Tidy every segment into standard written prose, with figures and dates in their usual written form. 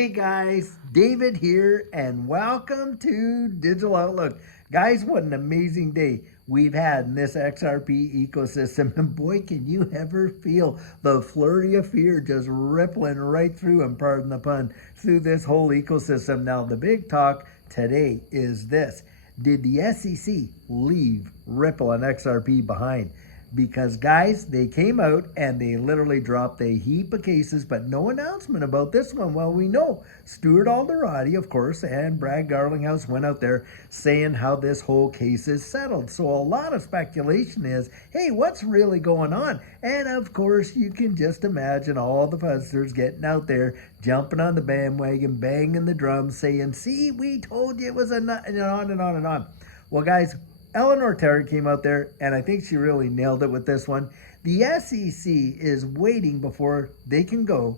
Hey guys, David here, and welcome to Digital Outlook. Guys, what an amazing day we've had in this XRP ecosystem. And boy, can you ever feel the flurry of fear just rippling right through, and pardon the pun, through this whole ecosystem. Now, the big talk today is this. Did the SEC leave Ripple and XRP behind? Because guys, they came out and they literally dropped a heap of cases, but no announcement about this one. Well, we know Stuart Alderati, of course, and Brad Garlinghouse went out there saying how this whole case is settled. So a lot of speculation is, hey, what's really going on? And of course, you can just imagine all the fuzzers getting out there, jumping on the bandwagon, banging the drums, saying, see, we told you it was a nut, and on and on and on. Well, guys, Eleanor Terry came out there, and I think she really nailed it with this one. The SEC is waiting before they can go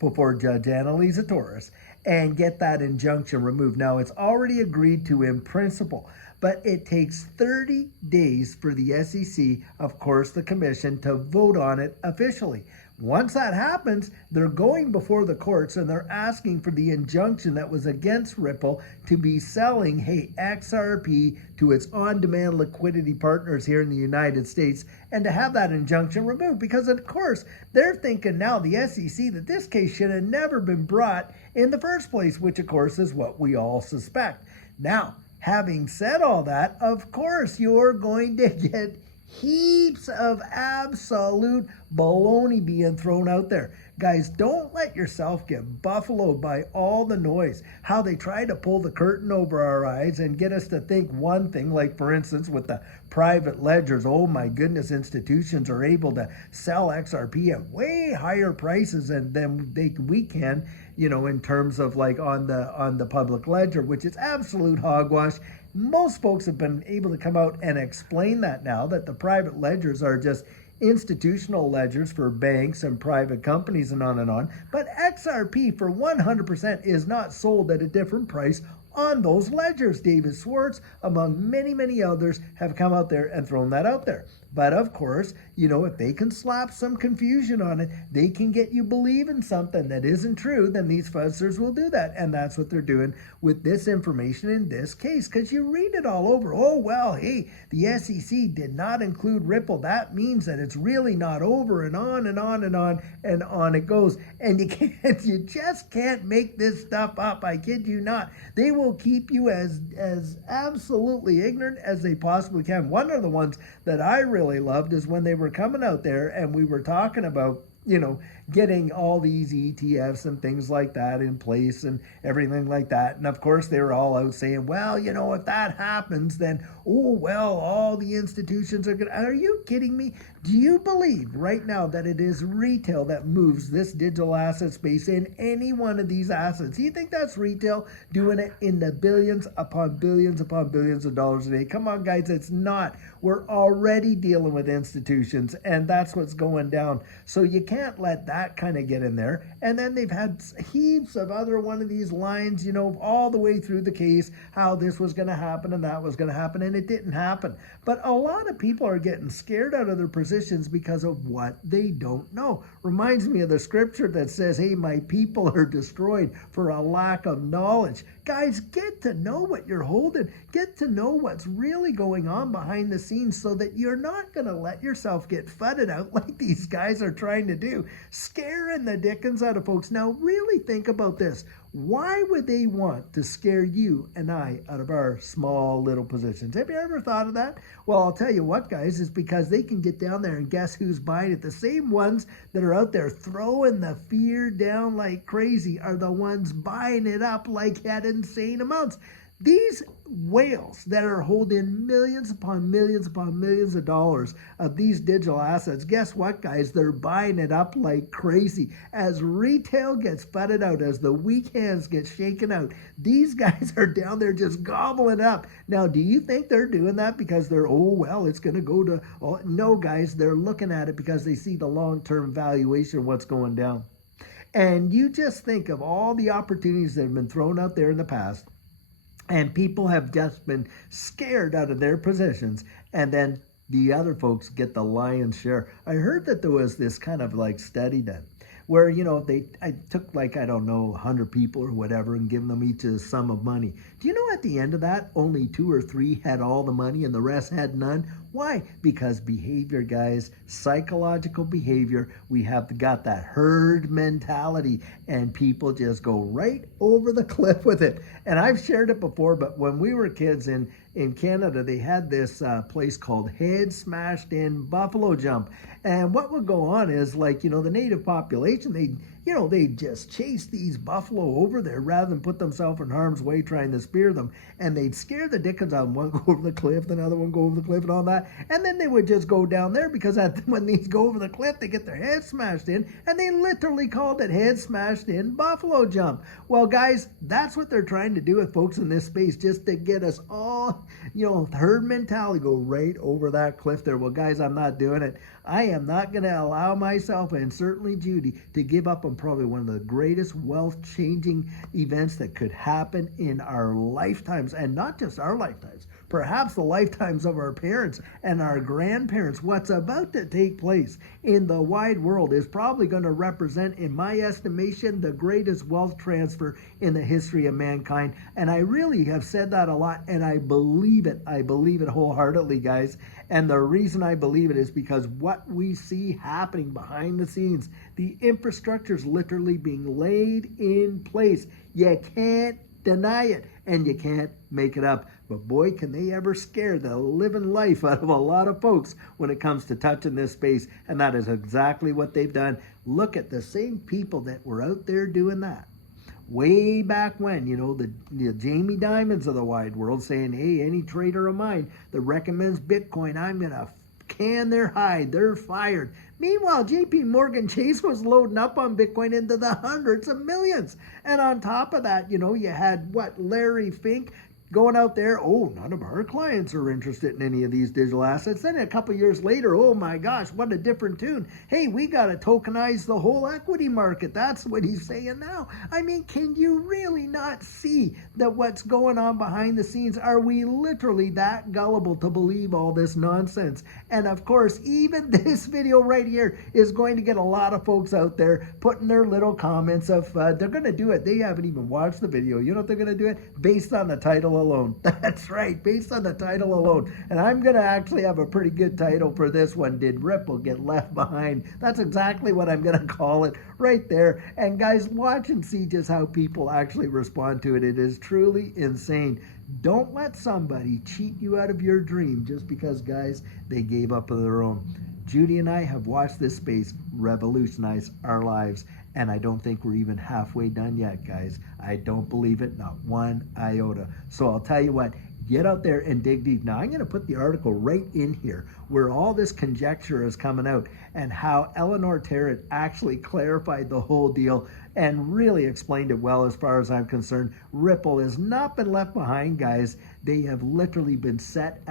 before Judge Annalisa Torres and get that injunction removed. Now, it's already agreed to in principle, but it takes 30 days for the SEC, of course, the commission, to vote on it officially. Once that happens, they're going before the courts and they're asking for the injunction that was against Ripple to be selling, hey, XRP to its on-demand liquidity partners here in the United States, and to have that injunction removed. Because, of course, they're thinking now, the SEC, that this case should have never been brought in the first place, which, of course, is what we all suspect. Now, having said all that, of course, you're going to get heaps of absolute baloney being thrown out there. Guys, don't let yourself get buffaloed by all the noise. How they try to pull the curtain over our eyes and get us to think one thing, like for instance with the private ledgers. Oh my goodness, institutions are able to sell XRP at way higher prices than we can, in terms of like on the public ledger, which is absolute hogwash. Most folks have been able to come out and explain that now, that the private ledgers are just institutional ledgers for banks and private companies and on and on. But XRP for 100% is not sold at a different price on those ledgers. David Schwartz, among many, many others, have come out there and thrown that out there. But of course, if they can slap some confusion on it, they can get you believing something that isn't true, then these fuzzers will do that. And that's what they're doing with this information in this case, because you read it all over. Oh, well, hey, the SEC did not include Ripple. That means that it's really not over, and on and on and on and on it goes. And you just can't make this stuff up. I kid you not. They will keep you as absolutely ignorant as they possibly can. One of the ones that I really loved is when they were coming out there and we were talking about, getting all these ETFs and things like that in place and everything like that. And of course, they were all out saying, well, if that happens, then, oh, well, all the institutions are going to, are you kidding me? Do you believe right now that it is retail that moves this digital asset space in any one of these assets? Do you think that's retail doing it in the billions upon billions of dollars a day? Come on, guys, it's not. We're already dealing with institutions, and that's what's going down. So you can't let that kind of get in there. And then they've had heaps of other one of these lines, all the way through the case, how this was going to happen and that was going to happen, and it didn't happen. But a lot of people are getting scared out of their positions because of what they don't know. Reminds me of the scripture that says, hey, my people are destroyed for a lack of knowledge. Guys, get to know what you're holding. Get to know what's really going on behind the scenes so that you're not going to let yourself get fudded out like these guys are trying to do, scaring the dickens out of folks. Now, really think about this. Why would they want to scare you and I out of our small little positions? Have you ever thought of that? Well, I'll tell you what, guys, is because they can get down there and guess who's buying it. The same ones that are out there throwing the fear down like crazy are the ones buying it up like at insane amounts. These whales that are holding millions upon millions upon millions of dollars of these digital assets, guess what, guys? They're buying it up like crazy. As retail gets fudded out, as the weak hands get shaken out, these guys are down there just gobbling up. Now, do you think they're doing that because they're, oh, well, it's going to go to... Oh, no, guys, they're looking at it because they see the long-term valuation of what's going down. And you just think of all the opportunities that have been thrown out there in the past, and people have just been scared out of their positions, and then the other folks get the lion's share. I heard that there was this kind of like study done where, I took like, I don't know, 100 people or whatever and given them each a sum of money. Do you know at the end of that, only 2 or 3 had all the money and the rest had none? Why? Because behavior, guys, psychological behavior, we have got that herd mentality and people just go right over the cliff with it. And I've shared it before, but when we were kids in Canada, they had this place called Head Smashed In Buffalo Jump. And what would go on is, like, the native population, they'd just chase these buffalo over there rather than put themselves in harm's way trying to spear them. And they'd scare the dickens out of them. One go over the cliff, another one go over the cliff and all that. And then they would just go down there because when these go over the cliff, they get their heads smashed in. And they literally called it Head Smashed In Buffalo Jump. Well, guys, that's what they're trying to do with folks in this space, just to get us all, herd mentality, go right over that cliff there. Well, guys, I'm not doing it. I am not going to allow myself, and certainly Judy, to give up on probably one of the greatest wealth-changing events that could happen in our lifetimes, and not just our lifetimes, perhaps the lifetimes of our parents and our grandparents. What's about to take place in the wide world is probably going to represent, in my estimation, the greatest wealth transfer in the history of mankind. And I really have said that a lot, and I believe it. I believe it wholeheartedly, guys. And the reason I believe it is because what we see happening behind the scenes, the infrastructure is literally being laid in place. You can't deny it, and you can't make it up. But boy, can they ever scare the living life out of a lot of folks when it comes to touching this space. And that is exactly what they've done. Look at the same people that were out there doing that way back when, the Jamie Dimons of the wide world saying, hey, any trader of mine that recommends Bitcoin, I'm going to can their hide. They're fired. Meanwhile, JP Morgan Chase was loading up on Bitcoin into the hundreds of millions. And on top of that, you had Larry Fink going out there, oh, none of our clients are interested in any of these digital assets. Then a couple years later, oh my gosh, what a different tune. Hey, we got to tokenize the whole equity market. That's what he's saying now. I mean, can you really not see that what's going on behind the scenes? Are we literally that gullible to believe all this nonsense? And of course, even this video right here is going to get a lot of folks out there putting their little comments of, they're going to do it. They haven't even watched the video. You know what they're going to do it? Based on the title alone. That's right, based on the title alone. And I'm going to actually have a pretty good title for this one. Did Ripple get left behind? That's exactly what I'm going to call it right there. And guys, watch and see just how people actually respond to it. It is truly insane. Don't let somebody cheat you out of your dream just because, guys, they gave up of their own. Judy and I have watched this space revolutionize our lives, and I don't think we're even halfway done yet, guys. I don't believe it, not one iota. So I'll tell you what, get out there and dig deep. Now, I'm going to put the article right in here where all this conjecture is coming out and how Eleanor Tarrant actually clarified the whole deal and really explained it well as far as I'm concerned. Ripple has not been left behind, guys. They have literally been set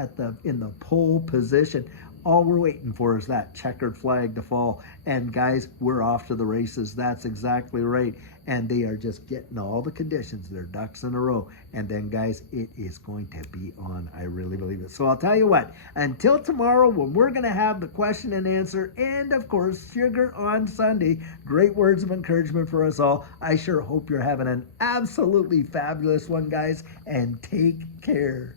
in the pole position. All we're waiting for is that checkered flag to fall. And guys, we're off to the races. That's exactly right. And they are just getting all the conditions. They're ducks in a row. And then, guys, it is going to be on. I really believe it. So I'll tell you what, until tomorrow when we're going to have the question and answer and, of course, sugar on Sunday, great words of encouragement for us all. I sure hope you're having an absolutely fabulous one, guys. And take care.